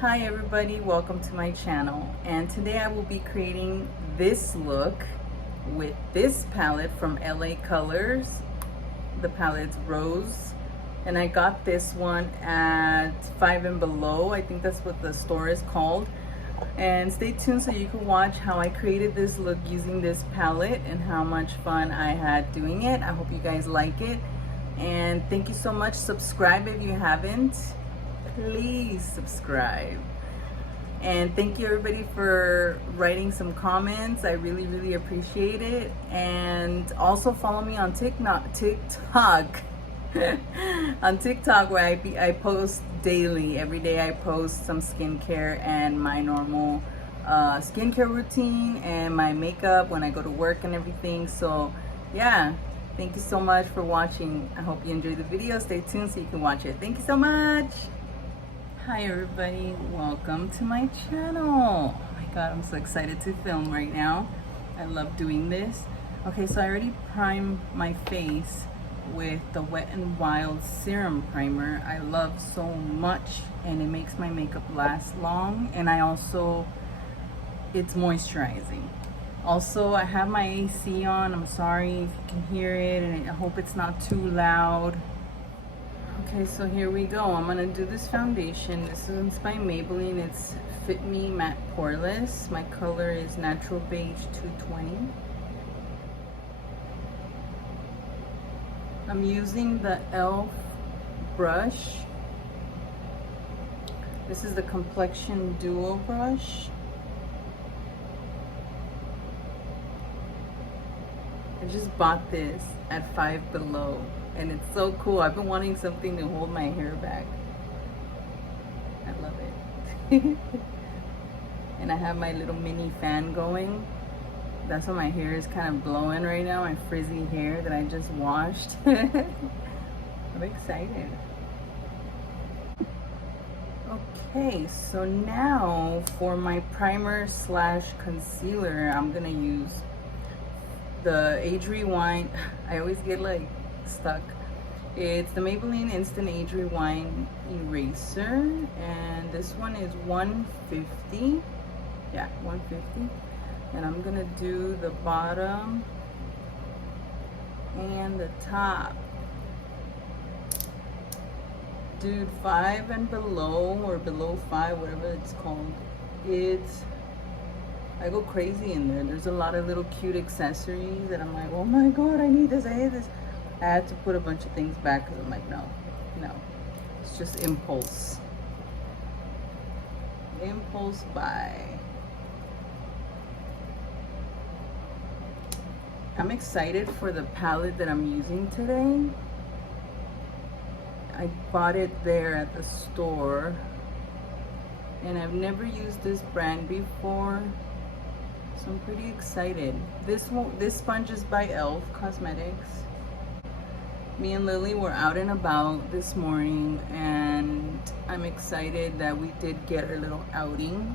Hi everybody, welcome to my channel, and today I will be creating this look with this palette from LA Colors. The palette's Rose, and I got this one at Five and Below. I think that's what the store is called. And stay tuned so you can watch how I created this look using this palette and how much fun I had doing it. I hope you guys like it, and thank you so much. Subscribe if you haven't. Please subscribe, and thank you everybody for writing some comments. I really appreciate it. And also follow me on TikTok on TikTok, where I post daily. Every day I post some skincare and my normal skincare routine and my makeup when I go to work and everything. So yeah, thank you so much for watching. I hope you enjoyed the video. Stay tuned so you can watch it. Thank you so much. Hi everybody, welcome to my channel. Oh my god, I'm so excited to film right now. I love doing this. Okay, so I already primed my face with the Wet n Wild serum primer. I love so much, and it makes my makeup last long, and it's moisturizing. Also, I have my AC on. I'm sorry if you can hear it, and I hope it's not too loud. Okay, so here we go. I'm gonna do this foundation. This is by Maybelline. It's Fit Me Matte Poreless. My color is Natural Beige 220. I'm using the e.l.f. brush. This is the Complexion Duo brush. I just bought this at Five Below, and it's so cool. I've been wanting something to hold my hair back. I love it. And I have my little mini fan going. That's why my hair is kind of blowing right now, my frizzy hair that I just washed. I'm excited. Okay, so now for my primer slash concealer, I'm gonna use the Age Rewind. I always get like stuck. It's the Maybelline Instant Age Rewind Eraser, and this one is 150. Yeah, 150. And I'm gonna do the bottom and the top. Dude, Five and Below, or Below 5, whatever it's called, I go crazy in there. There's a lot of little cute accessories that I'm like, oh my god, I need this, I hate this. I had to put a bunch of things back because I'm like, no, it's just impulse buy. I'm excited for the palette that I'm using today. I bought it there at the store, and I've never used this brand before, so I'm pretty excited. This sponge is by e.l.f. Cosmetics. Me and Lily were out and about this morning, and I'm excited that we did get our little outing.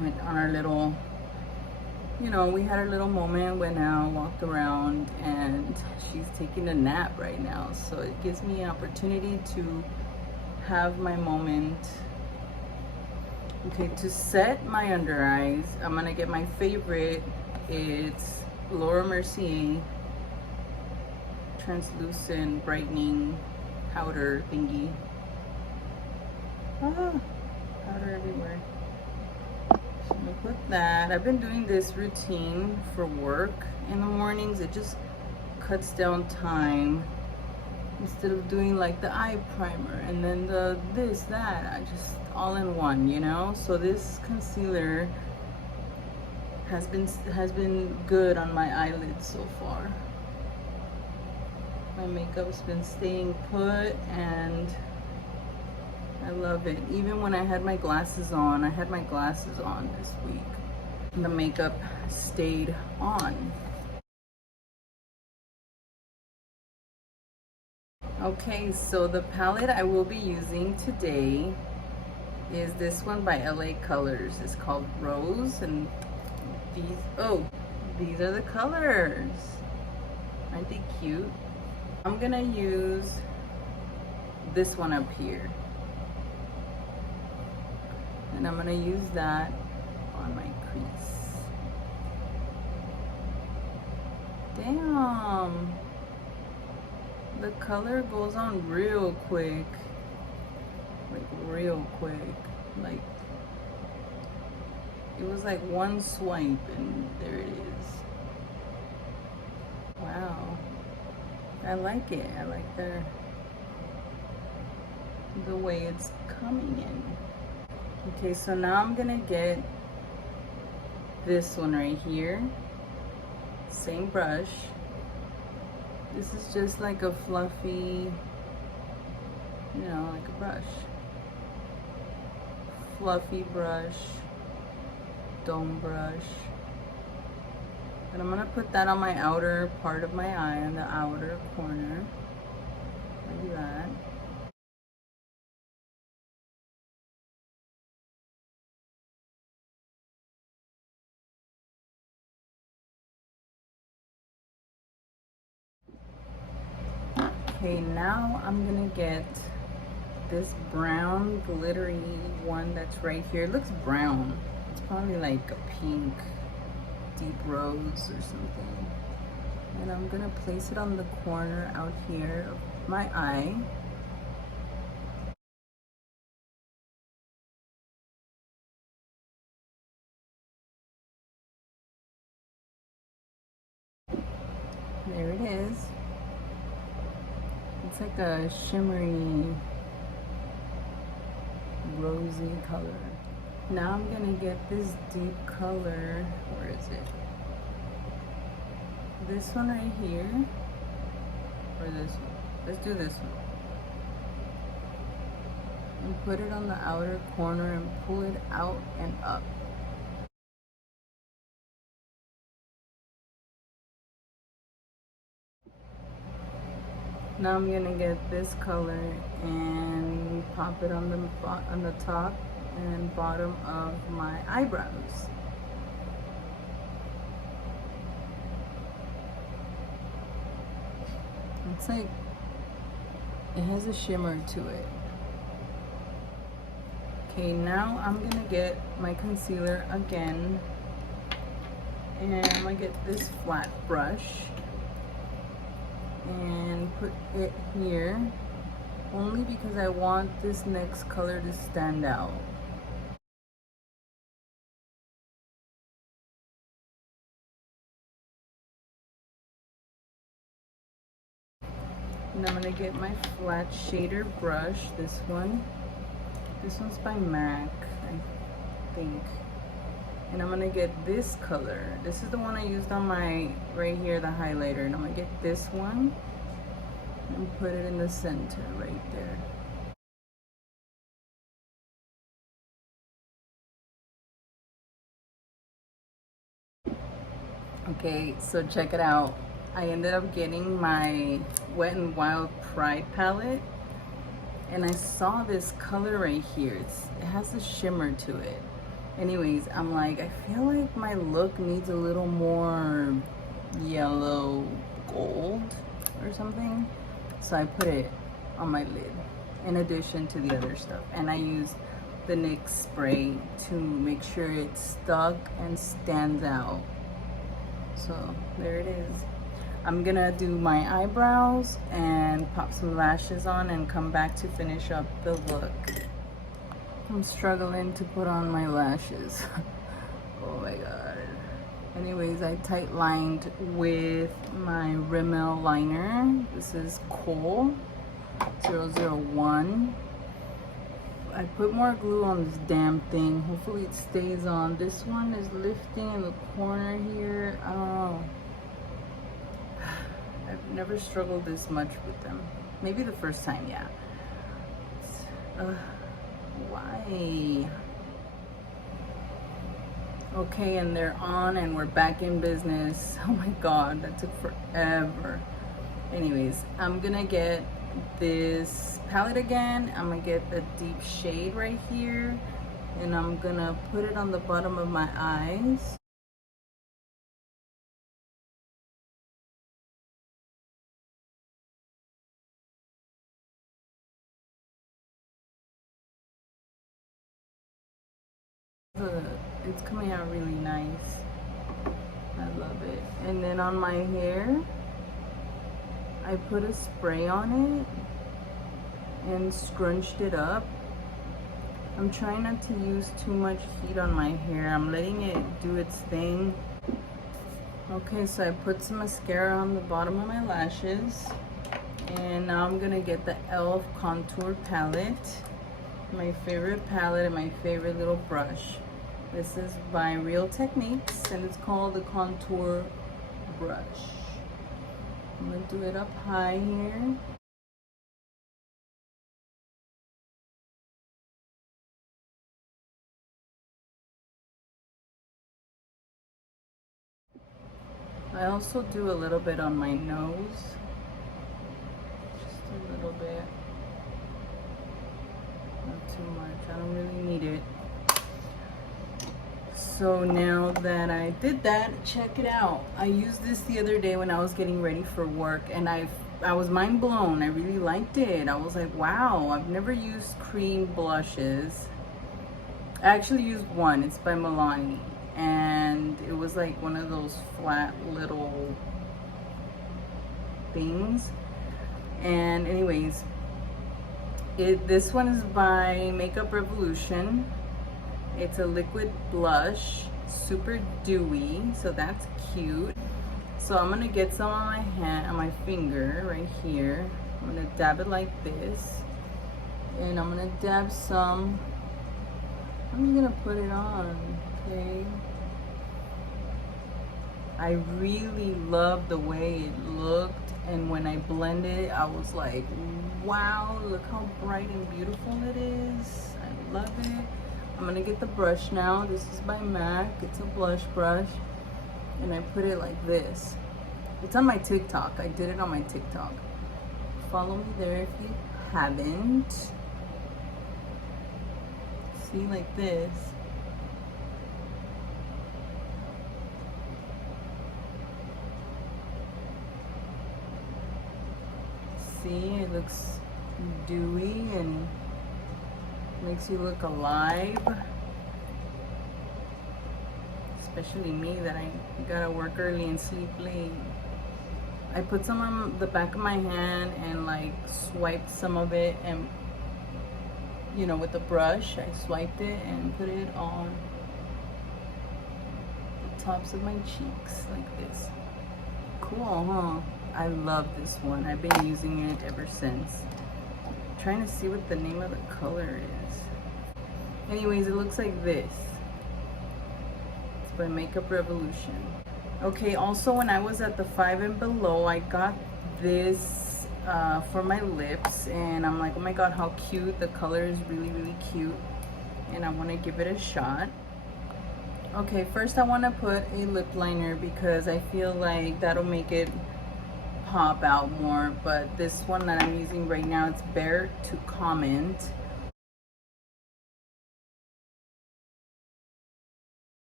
Went on our little, we had our little moment, went out, walked around, and she's taking a nap right now. So it gives me an opportunity to have my moment. Okay, to set my under eyes, I'm gonna get my favorite. It's Laura Mercier translucent brightening powder thingy. Powder everywhere. So I'm gonna put that. I've been doing this routine for work in the mornings. It just cuts down time. Instead of doing like the eye primer and then the this, that, I just all in one, So this concealer has been good on my eyelids so far. My makeup's been staying put, and I love it. Even when I had my glasses on, this week, the makeup stayed on. Okay, so the palette I will be using today is this one by LA Colors. It's called Rose, and these are the colors. Aren't they cute? I'm gonna use this one up here. and I'm gonna use that on my crease. Damn, the color goes on real quick, like real quick. Like it was like one swipe and there it is. Wow, I like it. I like the way it's coming in. Okay, so now I'm gonna get this one right here. Same brush. This is just like a fluffy, you know, like a brush. Fluffy brush, dome brush. And I'm gonna put that on my outer part of my eye, on the outer corner, like that. Okay, now I'm gonna get this brown glittery one that's right here. It looks brown. It's probably like a pink, deep rose or something. And I'm gonna place it on the corner out here of my eye. There it is. It's like a shimmery, rosy color. Now I'm gonna get this deep color. Where is it? This one right here, or this one? Let's do this one. And put it on the outer corner and pull it out and up. Now I'm gonna get this color and pop it on the top and bottom of my eyebrows. It's like it has a shimmer to it. Okay, now I'm gonna get my concealer again, and I'm gonna get this flat brush and put it here, only because I want this next color to stand out. And I'm gonna get my flat shader brush, this one. This one's by MAC, I think. And I'm gonna get this color. This is the one I used on my, right here, the highlighter. And I'm gonna get this one and put it in the center right there. Okay, so check it out. I ended up getting my Wet n Wild Pride palette, and I saw this color right here. It has a shimmer to it. Anyways, I'm like, I feel like my look needs a little more yellow gold or something. So I put it on my lid in addition to the other stuff. And I used the NYX spray to make sure it stuck and stands out. So there it is. I'm gonna do my eyebrows and pop some lashes on and come back to finish up the look. I'm struggling to put on my lashes. Oh my god. Anyways, I tight lined with my Rimmel liner. This is Kohl 001. I put more glue on this damn thing. Hopefully it stays on. This one is lifting in the corner here. I don't know. I've never struggled this much with them. Maybe the first time, yeah. Why? Okay, and they're on and we're back in business. Oh my god, that took forever. Anyways, I'm gonna get this palette again. I'm gonna get the deep shade right here, and I'm gonna put it on the bottom of my eyes. It's coming out really nice. I love it. And then on my hair, I put a spray on it and scrunched it up. I'm trying not to use too much heat on my hair. I'm letting it do its thing. Okay, so I put some mascara on the bottom of my lashes. And now I'm gonna get the e.l.f. contour palette. My favorite palette and my favorite little brush. This is by Real Techniques and it's called the Contour Brush. I'm gonna do it up high here. I also do a little bit on my nose. Just a little bit. Not too much. I don't really need it. So now that I did that, check it out. I used this the other day when I was getting ready for work and I was mind blown. I really liked it. I was like, wow, I've never used cream blushes. I actually used one. It's by Milani. And it was like one of those flat little things. And anyways, this one is by Makeup Revolution. It's a liquid blush, super dewy, so that's cute. So I'm gonna get some on my hand, on my finger right here. I'm gonna dab it like this, and I'm gonna dab some. I'm just gonna put it on, okay? I really love the way it looked, and when I blended it, I was like, wow, look how bright and beautiful it is. I love it. I'm gonna get the brush now. This is by MAC. It's a blush brush. And I put it like this. It's on my TikTok. I did it on my TikTok. Follow me there if you haven't. See, like this. See, it looks dewy and makes you look alive, especially me that I gotta work early and sleep late. I put some on the back of my hand and like swiped some of it, and you know, with the brush I swiped it and put it on the tops of my cheeks like this. Cool, huh? I love this one. I've been using it ever since. Trying to see what the name of the color is. Anyways, it looks like this. It's by Makeup Revolution. Okay, also when I was at the 5 and Below, I got this for my lips, and I'm like, oh my god, how cute. The color is really, really cute, and I want to give it a shot. Okay, first I want to put a lip liner because I feel like that'll make it pop out more, but this one that I'm using right now, it's Bear to Comment.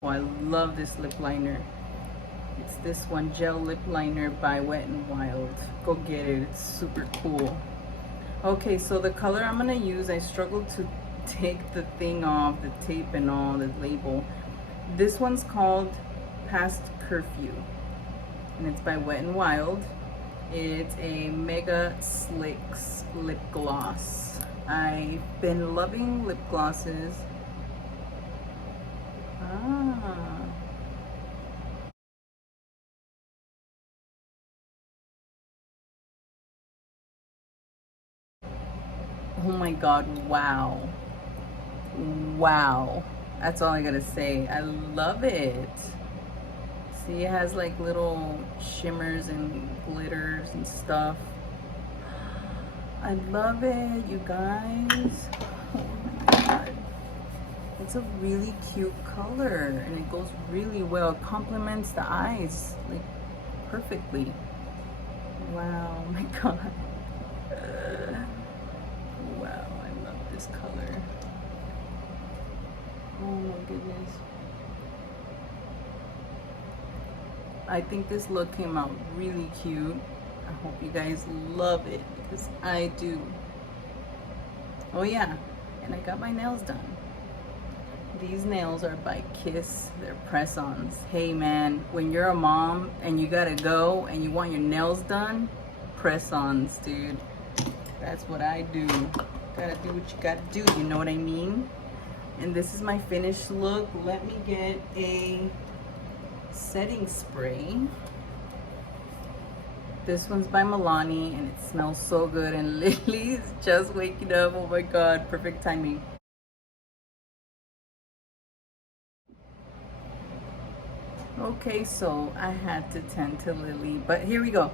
Oh, I love this lip liner. It's this one, Gel Lip Liner by Wet n Wild. Go get it, it's super cool. Okay, so the color I'm gonna use, I struggled to take the thing off, the tape and all, the label. This one's called Past Curfew, and it's by Wet n Wild. It's a Mega Slicks lip gloss. I've been loving lip glosses. Oh my god, wow. Wow. That's all I gotta say. I love it. See, it has like little shimmers and glitters and stuff. I love it, you guys. Oh my god. It's a really cute color and it goes really well. It complements the eyes like perfectly. Wow, oh my god. Wow, I love this color. Oh my goodness. I think this look came out really cute. I hope you guys love it because I do. Oh yeah, and I got my nails done. These nails are by Kiss. They're press-ons. Hey man, when you're a mom and you gotta go and you want your nails done, press-ons, dude. That's what I do. Gotta do what you gotta do, you know what I mean? And this is my finished look. Let me get a setting spray. This one's by Milani and it smells so good, and Lily's just waking up. Oh my god, perfect timing. Okay, so I had to tend to Lily, but here we go.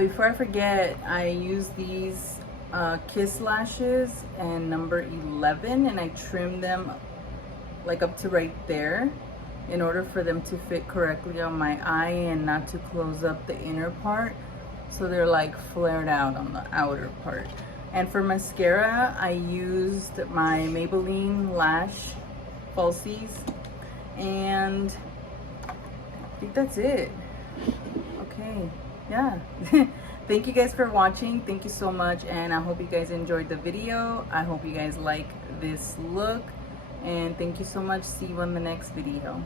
Before I forget, I use these Kiss lashes and number 11, and I trim them like up to right there in order for them to fit correctly on my eye and not to close up the inner part, so they're like flared out on the outer part. And for mascara, I used my Maybelline Lash Falsies, and I think that's it. Okay, yeah. Thank you guys for watching. Thank you so much, and I hope you guys enjoyed the video. I hope you guys like this look, and thank you so much. See you in the next video.